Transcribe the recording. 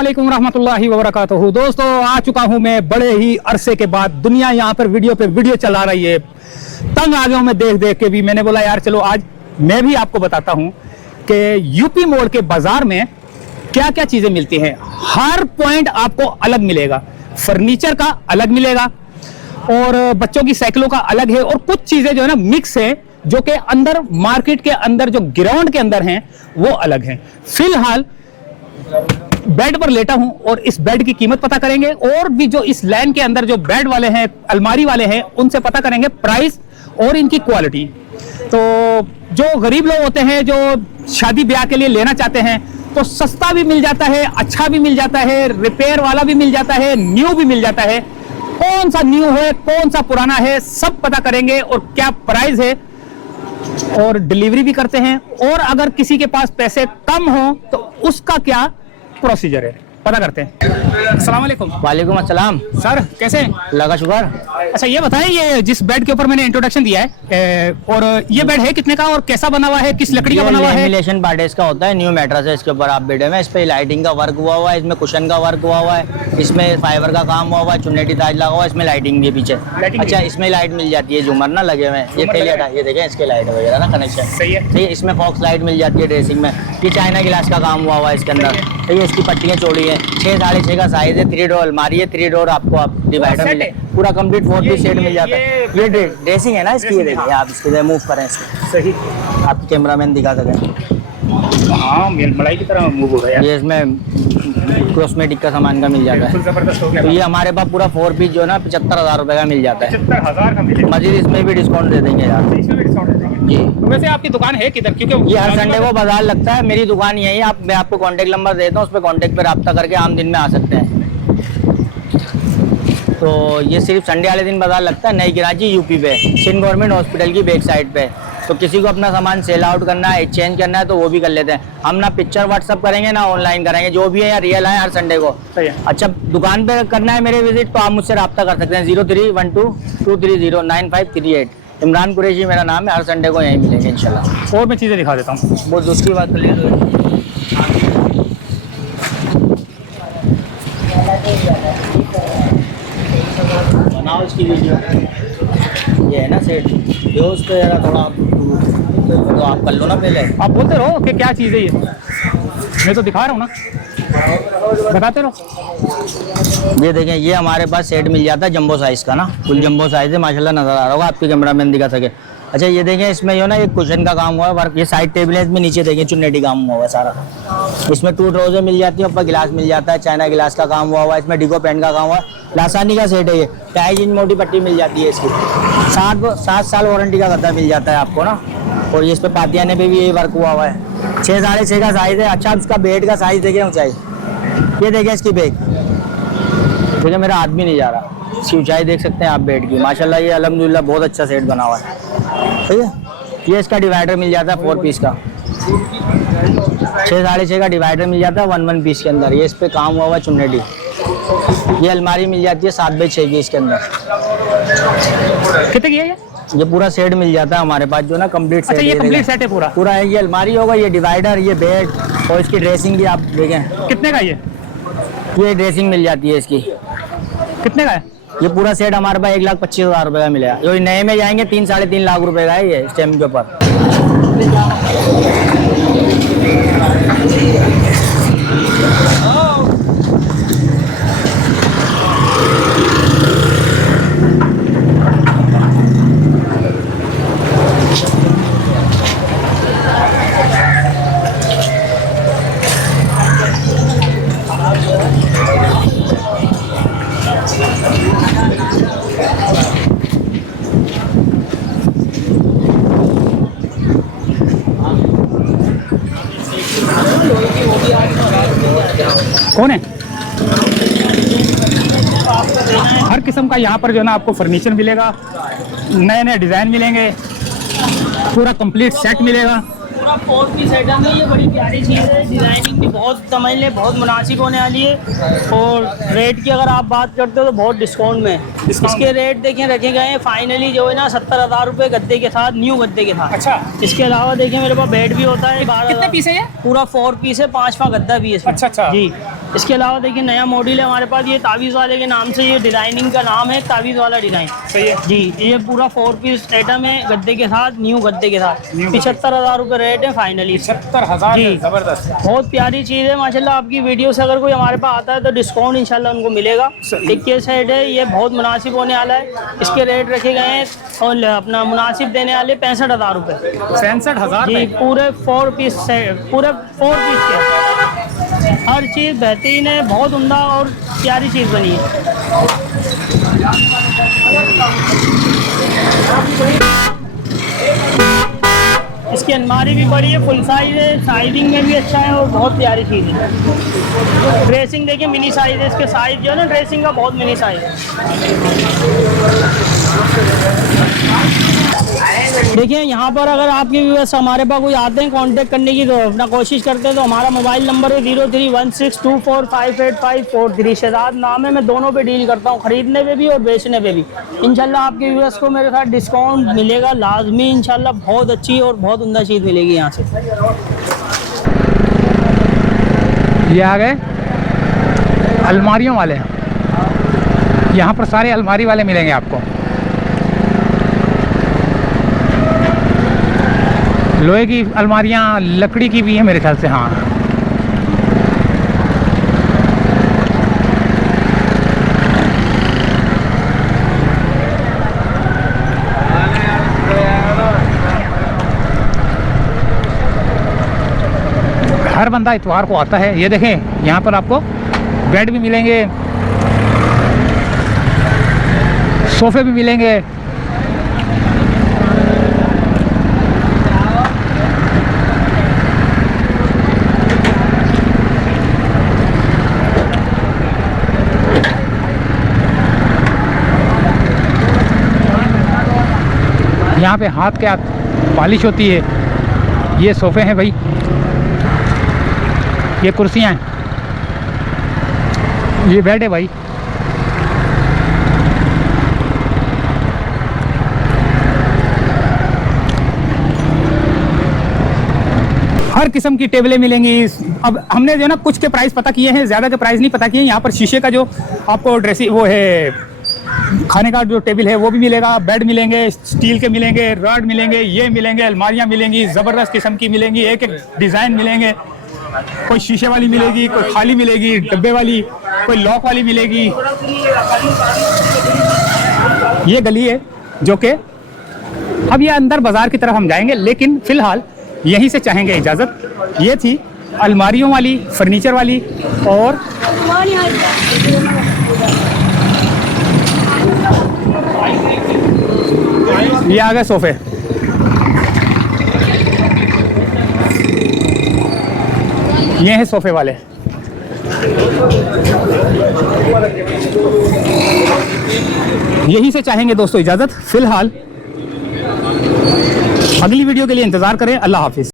अस्सलामुअलैकुम रहमतुल्लाहि व बरकातुहू। दोस्तों आ चुका हूं मैं बड़े ही अरसे के बाद। दुनिया यहाँ पर वीडियो चला रही है। तंग आ गया हूं मैं देख देख के भी। मैंने बोला यार चलो आज मैं भी आपको बताता हूं कि यूपी मोड़ के बाजार में क्या क्या चीजें मिलती हैं। हर पॉइंट आपको अलग मिलेगा। फर्नीचर का अलग मिलेगा और बच्चों की साइकिलों का अलग है और कुछ चीजें जो है ना मिक्स है, जो कि अंदर मार्केट के अंदर जो ग्राउंड के अंदर हैं वो अलग हैं। फिलहाल बेड पर लेटा हूं और इस बेड की कीमत पता करेंगे और भी जो इस लाइन के अंदर जो बेड वाले हैं, अलमारी वाले हैं, उनसे पता करेंगे प्राइस और इनकी क्वालिटी। तो जो गरीब लोग होते हैं जो शादी ब्याह के लिए लेना चाहते हैं तो सस्ता भी मिल जाता है, अच्छा भी मिल जाता है, रिपेयर वाला भी मिल जाता है, न्यू भी मिल जाता है। कौन सा न्यू है कौन सा पुराना है सब पता करेंगे और क्या प्राइस है और डिलीवरी भी करते हैं। और अगर किसी के पास पैसे कम हो तो उसका क्या प्रोसीजर है पता करते हैं। अस्सलाम वालेकुम। वालेकुम अस्सलाम। सर कैसे हैं? लगा शुक्र। अच्छा ये बताएं, ये जिस बेड के ऊपर मैंने इंट्रोडक्शन दिया है और ये बेड है कितने का और कैसा बना हुआ है, किस लकड़ी का बना हुआ है? लेमिनेशन बार्डेस का होता है, न्यू मैट्रेस है इसके ऊपर आप बेड में। इस पे लाइटिंग का वर्क हुआ है, इसमें कुशन का वर्क हुआ है, इसमें फाइबर का काम हुआ है, चुन्नेटी ताज लगा हुआ है, इसमें लाइटिंग भी पीछे। अच्छा इसमें लाइट मिल जाती है, झूमर ना लगे हुए, ये देखें इसके लाइट वगैरह ना कनेक्शन सही है। इसमें फॉक्स लाइट मिल जाती है ड्रेसिंग में। ये चाइना गिलास का काम हुआ है इसके अंदर। ये इसकी पट्टियाँ चौड़ी है, 6 साढ़े 6 का साइज है। 3 डोर अलमारी है, 3 डोर आपको आप डिवाइडर मिले पूरा कंप्लीट 4 पीस सेट मिल जाता है। ये ड्रेसिंग है ना इसकी, ये देखिए आप इसके मूव करें इसको, सही आप कैमरामैन दिखा सकें। हाँ मलाई की तरह मूव हो रहा है। ये इसमें कॉस्मेटिक का सामान का मिल जाता है। जबरदस्त हो गया। तो ये हमारे पास पूरा 4 पीस जो है ना 75,000 रुपये का मिल जाता है। 75,000 का मिलेगा। मजीद इसमें भी डिस्काउंट दे देंगे यार। इसमें भी डिस्काउंट दे देंगे। जी तो वैसे आपकी दुकान है किधर? क्योंकि ये हर संडे को बाजार लगता है। मेरी दुकान यही है। मैं आपको कॉन्टेक्ट नंबर देता हूँ, उस पर कॉन्टेक्ट पर रब्ता करके आम दिन में आ सकते हैं। तो ये सिर्फ संडे वाले दिन बाजार लगता है, नई गिराजी यूपी पे, सिंध गवर्नमेंट हॉस्पिटल की बैक साइड पे। तो किसी को अपना सामान सेल आउट करना है, एक्सचेंज करना है तो वो भी कर लेते हैं हम। ना पिक्चर व्हाट्सअप करेंगे ना ऑनलाइन करेंगे, जो भी है या रियल है हर संडे को। अच्छा दुकान पे करना है मेरे विजिट तो आप मुझसे रब्ता कर सकते हैं 031223095838। इमरान कुरैशी मेरा नाम है। हर संडे को यहीं मिलेंगे इंशाल्लाह। और मैं चीज़ें दिखा देता हूँ। वो दूसरी बात कर बनाओ इसकी वीडियो। ये है ना सेट, जो उस पर जरा थोड़ा तो आप कर लो ना पहले। आप बोलते रहो कि क्या चीज़ है ये, मैं तो दिखा रहा हूँ ना, बताते रहो। ये देखें, ये हमारे पास सेट मिल जाता है जंबो साइज़ का ना, फुल जंबो साइज़ है माशाल्लाह, नज़र आ रहा होगा आपके कैमरामैन दिखा सके। अच्छा ये देखें, इसमें जो ना एक कुशन का काम हुआ है वर्क। ये साइड टेबल है, इसमें नीचे देखें चुन्नेटी काम हुआ है सारा। इसमें 2 ड्रॉज़ें मिल जाती है, ऊपर गिलास मिल जाता है, चाइना गिलास का काम हुआ है, इसमें डिगो पेंट का काम हुआ है, लासानी का सेट है। ये 2.5 इंच मोटी पट्टी मिल जाती है इसकी। 7 साल वारंटी का गद्दा मिल जाता है आपको ना। और ये इस पर पातियाने पे भी यही वर्क हुआ हुआ है। 6 साढ़े 6 का साइज़ है। अच्छा उसका बेड का साइज़ देखें, ऊँचाई ये देखें इसकी बेड, देखिए मेरा हाथ भी नहीं जा रहा, इसकी ऊंचाई देख सकते हैं आप बेड की। माशाल्लाह ये अल्हम्दुलिल्लाह बहुत अच्छा सेट बना हुआ है। ठीक है, ये इसका डिवाइडर मिल जाता है 4 पीस का। 6 साढ़े 6 का डिवाइडर मिल जाता है 1 पीस के अंदर। ये इस पे काम हुआ हुआ चुन्नेटी। ये अलमारी मिल जाती है 7 बाई 6 की इसके अंदर। कितने की है ये पूरा सेट मिल जाता है हमारे पास जो ना कंप्लीट सेट। अच्छा ये कंप्लीट सेट है पूरा? पूरा है। ये अलमारी होगा, ये डिवाइडर, ये बेड और इसकी ड्रेसिंग भी आप देखें। कितने का ये ड्रेसिंग मिल जाती है इसकी। कितने का है ये पूरा सेट? हमारे पास 1,25,000 रुपये का मिलेगा। जो नए में जाएंगे 3 साढ़े 3 लाख रुपए का है ये स्टेम के ऊपर। कौन है? हर किस्म का यहाँ पर जो है ना आपको फर्नीचर मिलेगा, नए नए डिज़ाइन मिलेंगे, पूरा कंप्लीट सेट मिलेगा। पूरा 4 पीस आइटम है। ये बड़ी प्यारी चीज़ है, डिज़ाइनिंग भी बहुत समझ लें बहुत मुनासिब होने वाली है। और रेट की अगर आप बात करते हो तो बहुत डिस्काउंट में इसके रेट देखें रखे गए हैं फाइनली जो है ना 70,000 रुपये गद्दे के साथ, न्यू गद्दे के साथ। अच्छा इसके अलावा देखिए मेरे पास बेड भी होता है। कितने पीस है ये? पूरा 4 पीस है, 5वां गद्दा भी है इसमें। अच्छा जी इसके अलावा देखिए नया मॉडल है हमारे पास, ये तावीज़ वाले के नाम से, ये डिज़ाइनिंग का नाम है तावीज़ वाला डिज़ाइन। सही है जी, ये पूरा 4 पीस आइटम है गद्दे के साथ, न्यू गद्दे के साथ। न्यू 75,000 रुपये रेट है फाइनली। 70,000 जी। जबरदस्त। बहुत प्यारी चीज़ है माशाल्लाह। आपकी वीडियो से अगर कोई हमारे पास आता है तो डिस्काउंट इंशाल्लाह उनको मिलेगा। सही। एक ये सेट है, ये बहुत मुनासिब होने वाला है। इसके रेट रखे गए हैं और अपना मुनासिब देने वाले 65,000 रुपये। 65,000 जी, पूरे 4 पीस सेट, पूरे 4 पीस के हर चीज़ बेहतरीन है, बहुत उम्दा और प्यारी चीज़ बनी है। इसकी अलमारी भी बड़ी है, फुल साइज है, साइजिंग में भी अच्छा है और बहुत प्यारी चीज़ है। ड्रेसिंग देखिए मिनी साइज है, इसके साइज जो है ना ड्रेसिंग का बहुत मिनी साइज है। देखिए यहाँ पर अगर आपके व्यूअर्स हमारे पास कोई आते हैं कांटेक्ट करने की तो अपना कोशिश करते हैं, तो हमारा मोबाइल नंबर है 0316245843। शहजाद नाम है, मैं दोनों पे डील करता हूँ, ख़रीदने पे भी और बेचने पे भी। इंशाल्लाह आपके व्यूअर्स को मेरे साथ डिस्काउंट मिलेगा लाजमी इंशाल्लाह। बहुत अच्छी और बहुत उम्दा चीज़ मिलेगी यहाँ से। ये आ गए अलमारियों वाले। यहाँ पर सारे अलमारी वाले मिलेंगे आपको। लोहे की अलमारियाँ, लकड़ी की भी है मेरे ख्याल से। हाँ, हर बंदा इतवार को आता है। ये देखें यहाँ पर आपको बेड भी मिलेंगे, सोफे भी मिलेंगे। यहाँ पे हाथ के हाथ पॉलिश होती है। ये सोफे हैं भाई, ये कुर्सियाँ हैं, ये बेड है भाई। हर किस्म की टेबलें मिलेंगी। अब हमने जो है ना कुछ के प्राइस पता किए हैं, ज़्यादा के प्राइस नहीं पता किए। यहाँ पर शीशे का जो आपको ड्रेसिंग वो है, खाने का जो टेबल है वो भी मिलेगा, बेड मिलेंगे, स्टील के मिलेंगे, रॉड मिलेंगे, ये मिलेंगे, अलमारियाँ मिलेंगी, ज़बरदस्त किस्म की मिलेंगी, एक एक डिज़ाइन मिलेंगे। कोई शीशे वाली मिलेगी, कोई खाली मिलेगी, डब्बे वाली, कोई लॉक वाली मिलेगी। ये गली है जो कि अब ये अंदर बाज़ार की तरफ हम जाएंगे, लेकिन फ़िलहाल यहीं से चाहेंगे इजाज़त। ये थी अलमारियों वाली, फर्नीचर वाली, और ये आ गए सोफे। ये हैं सोफे वाले। यहीं से चाहेंगे दोस्तों इजाज़त। फ़िलहाल अगली वीडियो के लिए इंतज़ार करें। अल्लाह हाफिज़।